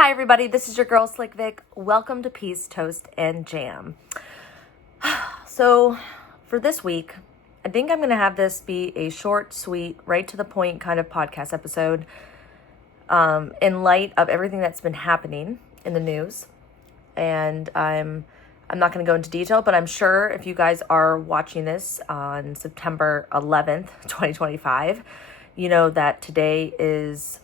Hi everybody, this is your girl Slick Vic. Welcome to Peace, Toast, and Jam. So for this week, I think I'm going to have this be a short, sweet, right to the point kind of podcast episode in light of everything that's been happening in the news. And I'm not going to go into detail, but I'm sure if you guys are watching this on September 11th, 2025, you know that today is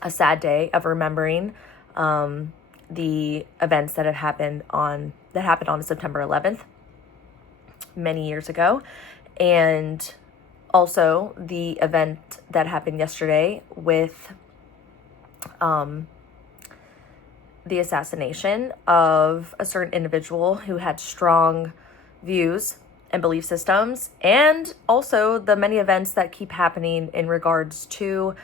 a sad day of remembering the events that happened on September 11th many years ago, and also the event that happened yesterday with the assassination of a certain individual who had strong views and belief systems, and also the many events that keep happening in regards to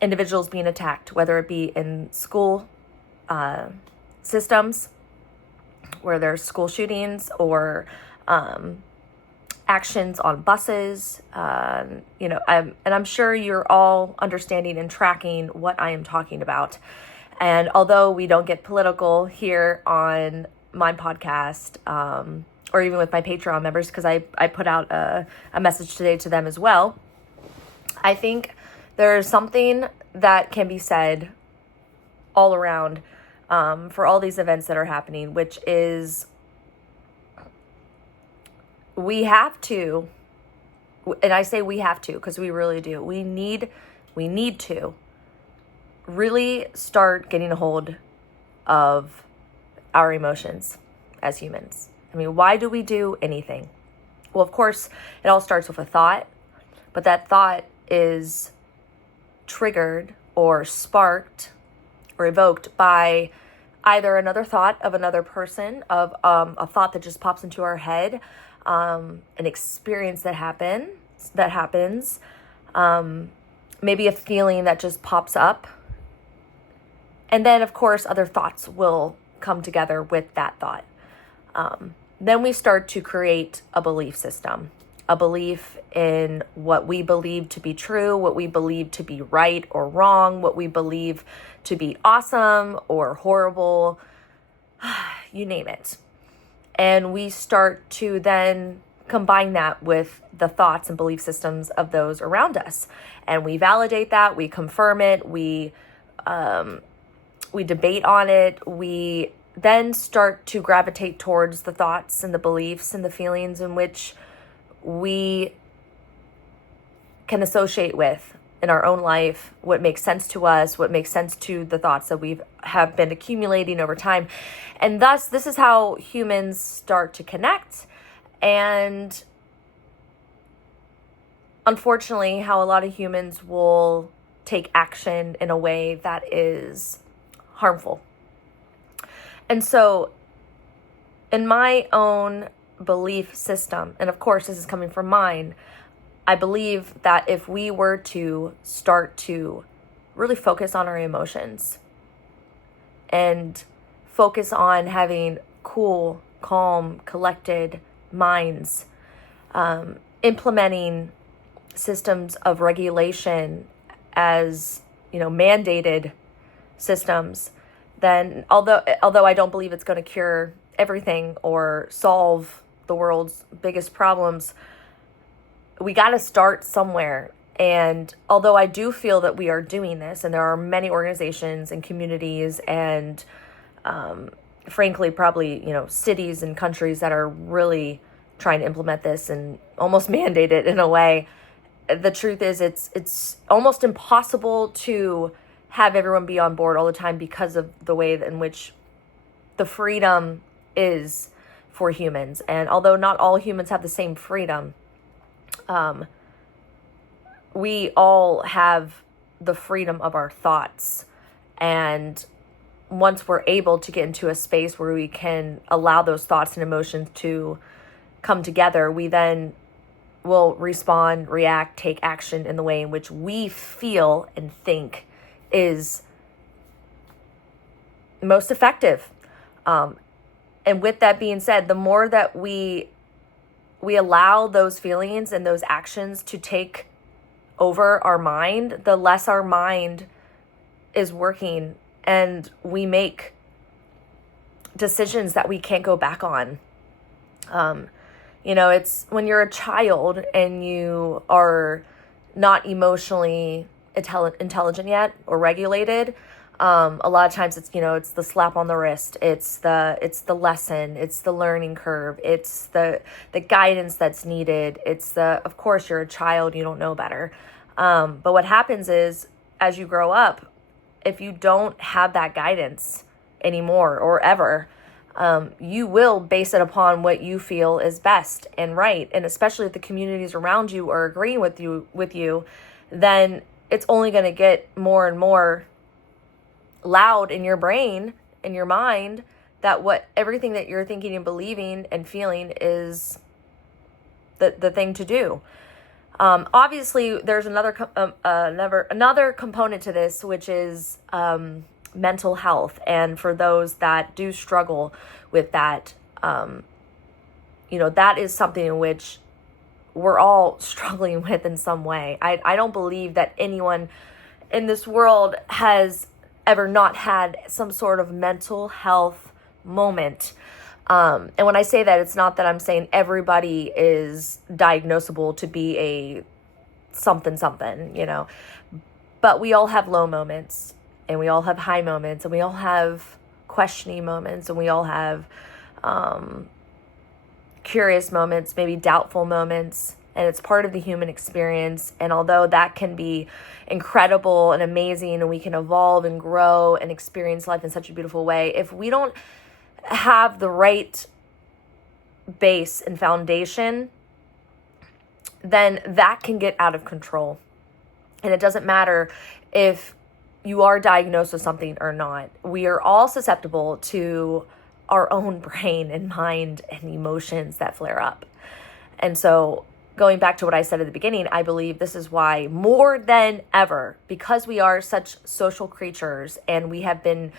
individuals being attacked, whether it be in school systems where there's school shootings or actions on buses. I'm sure you're all understanding and tracking what I am talking about. And although we don't get political here on my podcast, or even with my Patreon members, because I put out a message today to them as well, I think there's something that can be said all around for all these events that are happening, which is we have to, and I say we have to because we really do, we need to really start getting a hold of our emotions as humans. I mean, why do we do anything? Well, of course, it all starts with a thought, but that thought is triggered or sparked or evoked by either another thought of another person, of a thought that just pops into our head, an experience that happens, maybe a feeling that just pops up. And then, of course, other thoughts will come together with that thought. Then we start to create a belief system. A belief in what we believe to be true, what we believe to be right or wrong, what we believe to be awesome or horrible, you name it. And we start to then combine that with the thoughts and belief systems of those around us. And we validate that, we confirm it, we debate on it, we then start to gravitate towards the thoughts and the beliefs and the feelings in which we can associate with in our own life, what makes sense to us, what makes sense to the thoughts that have been accumulating over time. And thus, this is how humans start to connect. And unfortunately, how a lot of humans will take action in a way that is harmful. And so, in my own belief system, and of course this is coming from mine, I believe that if we were to start to really focus on our emotions and focus on having cool, calm, collected minds, implementing systems of regulation as, mandated systems, then although I don't believe it's going to cure everything or solve the world's biggest problems, we got to start somewhere. And although I do feel that we are doing this, and there are many organizations and communities and frankly probably cities and countries that are really trying to implement this and almost mandate it in a way, the truth is it's almost impossible to have everyone be on board all the time because of the way in which the freedom is for humans. And although not all humans have the same freedom, we all have the freedom of our thoughts. And once we're able to get into a space where we can allow those thoughts and emotions to come together, we then will respond, react, take action in the way in which we feel and think is most effective. And with that being said, the more that we allow those feelings and those actions to take over our mind, the less our mind is working, and we make decisions that we can't go back on. It's when you're a child and you are not emotionally intelligent yet or regulated. A lot of times it's the slap on the wrist, it's the lesson, it's the learning curve, it's the guidance that's needed. Of course you're a child, you don't know better. But what happens is, as you grow up, if you don't have that guidance anymore or ever, you will base it upon what you feel is best and right. And especially if the communities around you are agreeing with you, then it's only going to get more and more loud in your brain, in your mind, that everything that you're thinking and believing and feeling is the thing to do. Obviously, there's another component to this, which is mental health. And for those that do struggle with that, that is something in which we're all struggling with in some way. I don't believe that anyone in this world has ever not had some sort of mental health moment. And when I say that, it's not that I'm saying everybody is diagnosable to be a something, but we all have low moments, and we all have high moments, and we all have questioning moments, and we all have curious moments, maybe doubtful moments, and it's part of the human experience. And although that can be incredible and amazing, and we can evolve and grow and experience life in such a beautiful way, if we don't have the right base and foundation, then that can get out of control. And it doesn't matter if you are diagnosed with something or not. We are all susceptible to our own brain and mind and emotions that flare up. And so, going back to what I said at the beginning, I believe this is why more than ever, because we are such social creatures and we have been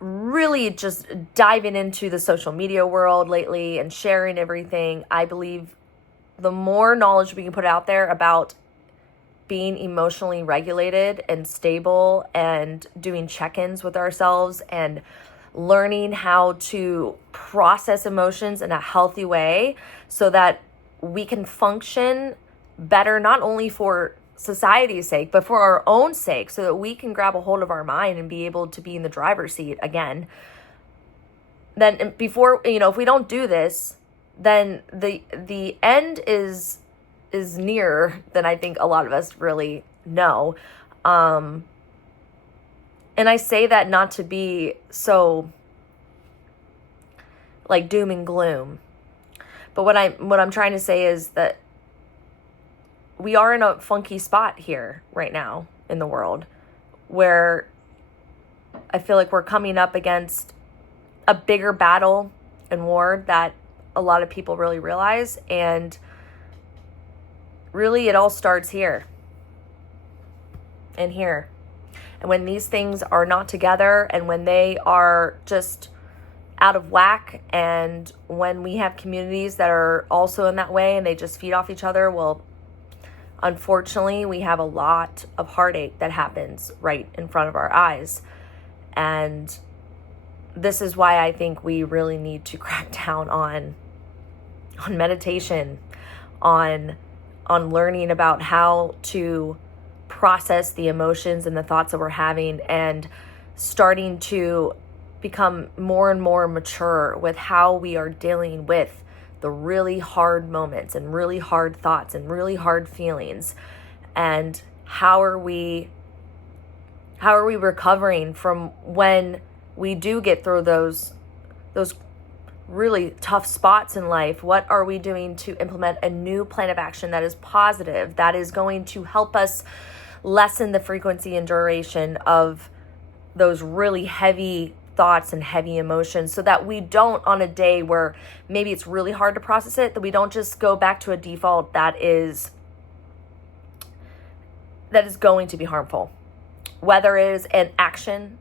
really just diving into the social media world lately and sharing everything, I believe the more knowledge we can put out there about being emotionally regulated and stable and doing check-ins with ourselves and learning how to process emotions in a healthy way so that we can function better, not only for society's sake, but for our own sake, so that we can grab a hold of our mind and be able to be in the driver's seat again. Then before, if we don't do this, then the end is nearer than I think a lot of us really know. And I say that not to be so like doom and gloom, but what I'm trying to say is that we are in a funky spot here right now in the world where I feel like we're coming up against a bigger battle and war that a lot of people really realize. And really, it all starts here and here. And when these things are not together, and when they are just out of whack, and when we have communities that are also in that way and they just feed off each other, well, unfortunately, we have a lot of heartache that happens right in front of our eyes. And this is why I think we really need to crack down on meditation, on learning about how to process the emotions and the thoughts that we're having, and starting to become more and more mature with how we are dealing with the really hard moments and really hard thoughts and really hard feelings. And how are we recovering from when we do get through those really tough spots in life? What are we doing to implement a new plan of action that is positive, that is going to help us lessen the frequency and duration of those really heavy thoughts and heavy emotions, so that we don't, on a day where maybe it's really hard to process it, that we don't just go back to a default that is going to be harmful, whether it is an action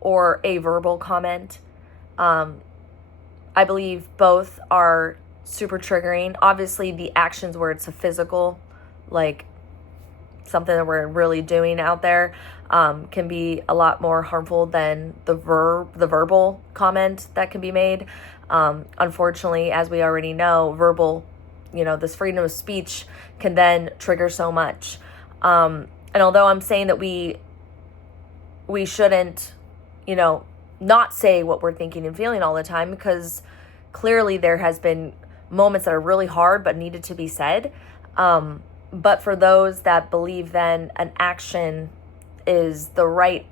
or a verbal comment. I believe both are super triggering. Obviously, the actions where it's a physical, like something that we're really doing out there, can be a lot more harmful than the verbal comment that can be made. Unfortunately, as we already know, verbal, this freedom of speech can then trigger so much. And although I'm saying that we shouldn't, not say what we're thinking and feeling all the time, because clearly there has been moments that are really hard but needed to be said. But for those that believe then an action is the right,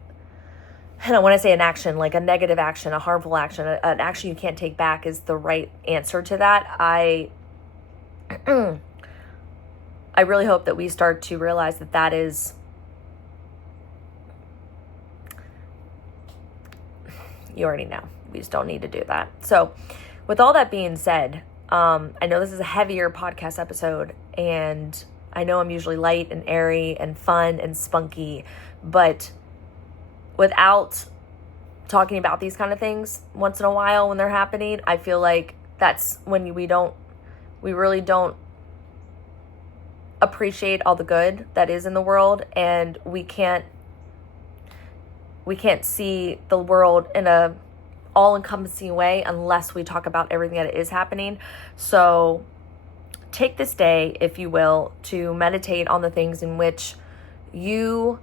and when I say an action, like a negative action, a harmful action, an action you can't take back is the right answer to that, I really hope that we start to realize that is, you already know, we just don't need to do that. So with all that being said, I know this is a heavier podcast episode, and I know I'm usually light and airy and fun and spunky, but without talking about these kind of things once in a while when they're happening, I feel like that's when we really don't appreciate all the good that is in the world, and we can't see the world in a all-encompassing way unless we talk about everything that is happening. So take this day, if you will, to meditate on the things in which you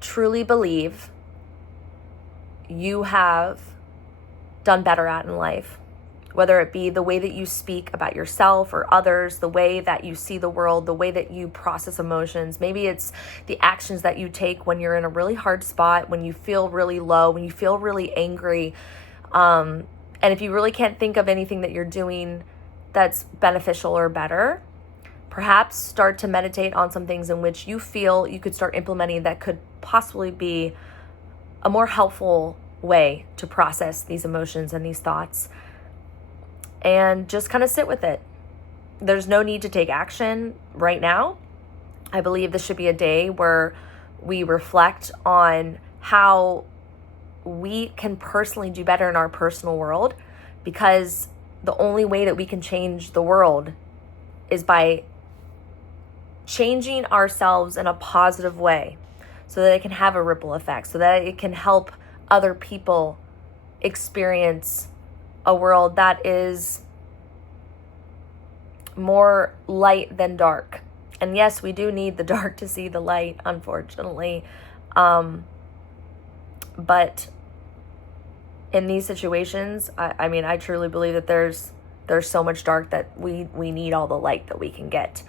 truly believe you have done better at in life, whether it be the way that you speak about yourself or others, the way that you see the world, the way that you process emotions. Maybe it's the actions that you take when you're in a really hard spot, when you feel really low, when you feel really angry. And if you really can't think of anything that you're doing that's beneficial or better, perhaps start to meditate on some things in which you feel you could start implementing that could possibly be a more helpful way to process these emotions and these thoughts. And just kind of sit with it. There's no need to take action right now. I believe this should be a day where we reflect on how we can personally do better in our personal world, because the only way that we can change the world is by changing ourselves in a positive way, so that it can have a ripple effect, so that it can help other people experience a world that is more light than dark. And yes, we do need the dark to see the light, unfortunately. But in these situations, I truly believe that there's so much dark that we need all the light that we can get.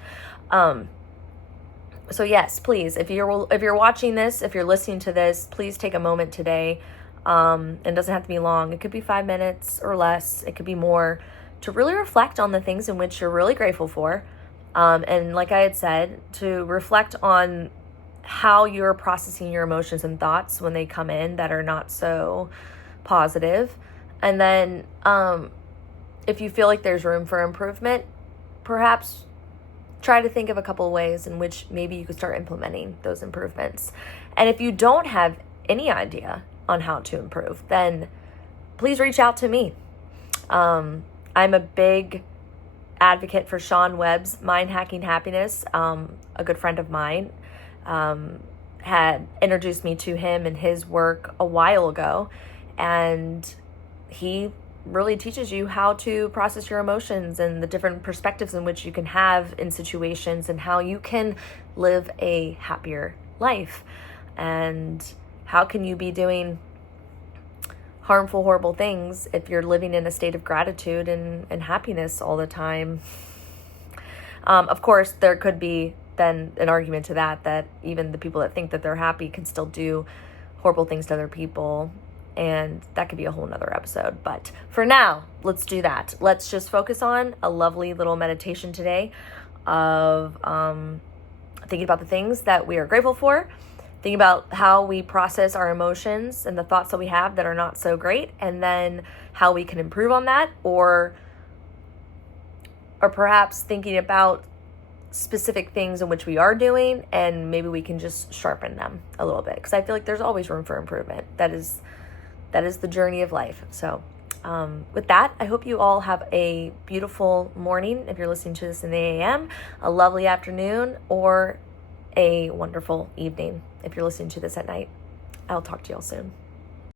So yes, please, if you're watching this, if you're listening to this, please take a moment today. It doesn't have to be long. It could be 5 minutes or less. It could be more, to really reflect on the things in which you're really grateful for. And like I had said, to reflect on how you're processing your emotions and thoughts when they come in that are not so positive. And then if you feel like there's room for improvement, perhaps try to think of a couple of ways in which maybe you could start implementing those improvements. And if you don't have any idea on how to improve, then please reach out to me. I'm a big advocate for Sean Webb's Mind Hacking Happiness. A good friend of mine had introduced me to him and his work a while ago, and he really teaches you how to process your emotions and the different perspectives in which you can have in situations, and how you can live a happier life, and how can you be doing harmful, horrible things if you're living in a state of gratitude and happiness all the time. Of course, there could be then an argument to that even the people that think that they're happy can still do horrible things to other people. And that could be a whole nother episode. But for now, let's do that. Let's just focus on a lovely little meditation today of thinking about the things that we are grateful for, thinking about how we process our emotions and the thoughts that we have that are not so great, and then how we can improve on that, or perhaps thinking about specific things in which we are doing, and maybe we can just sharpen them a little bit, because I feel like there's always room for improvement. That is the journey of life. So with that, I hope you all have a beautiful morning if you're listening to this in the AM, a lovely afternoon, or a wonderful evening if you're listening to this at night. I'll talk to y'all soon.